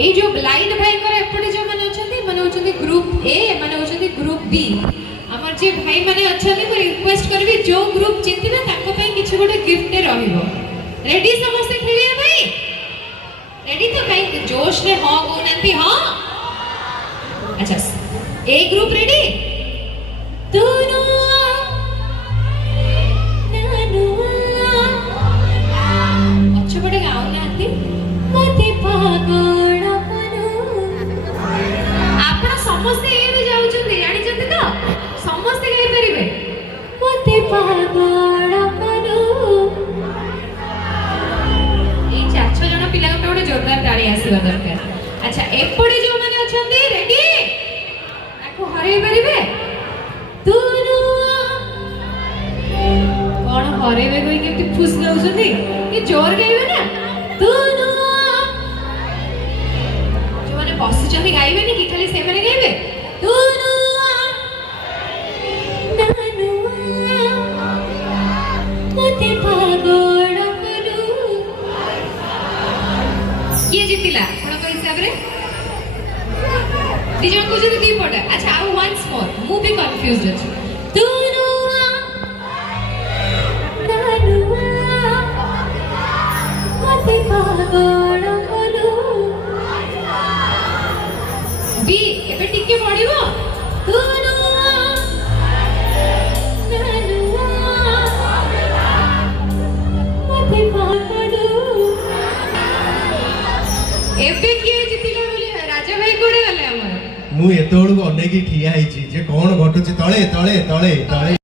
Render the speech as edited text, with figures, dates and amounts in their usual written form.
ए जो ब्लाइंड भाई कर एपटे जो माने अछंती माने होचंती ग्रुप ए माने होचंती ग्रुप बी हमर जे भाई माने अछंती को रिक्वेस्ट करबी जो ग्रुप जितिबे ताको पई किछ गोटे गिफ्ट रहइबो रेडी समस्त खेलिया भाई रेडी तो भाई जोश रे हां कोनंती हां अच्छा ए ग्रुप रेडी दोनों अच्छे बड़े गाओ नाती मते पागल आपण समस्त ए रे जाउ छथि जानि छथि तो समस्त गाई परिबे मते पागल ए चार छ जण पिला के गोटे जोरदार ताली आसीबा दरकार अच्छा एपडी जो माने अछंती रेडी ताको हरै परिबे दोनों कौन हरेबे कोई केमती फुस जाउछथि कि जोर गाइबे ना दोनों जो माने बसिचथि गाइबे नि कि खाली से माने गाइबे दोनों मते पागल करू किए जितिला आपण को हिसाब रे दिजन को जे दी पडा अच्छा आउ वंस मोर मु भी कंफ्यूज्ड अछि दोनों बी एबे टिके पड़िबो एबे किए जितिला बोले राजा भाई कोडे गले हमर मु एतोळु अनेकी ठिया हिची जे कोन घटुची तळे तळे तळे तळे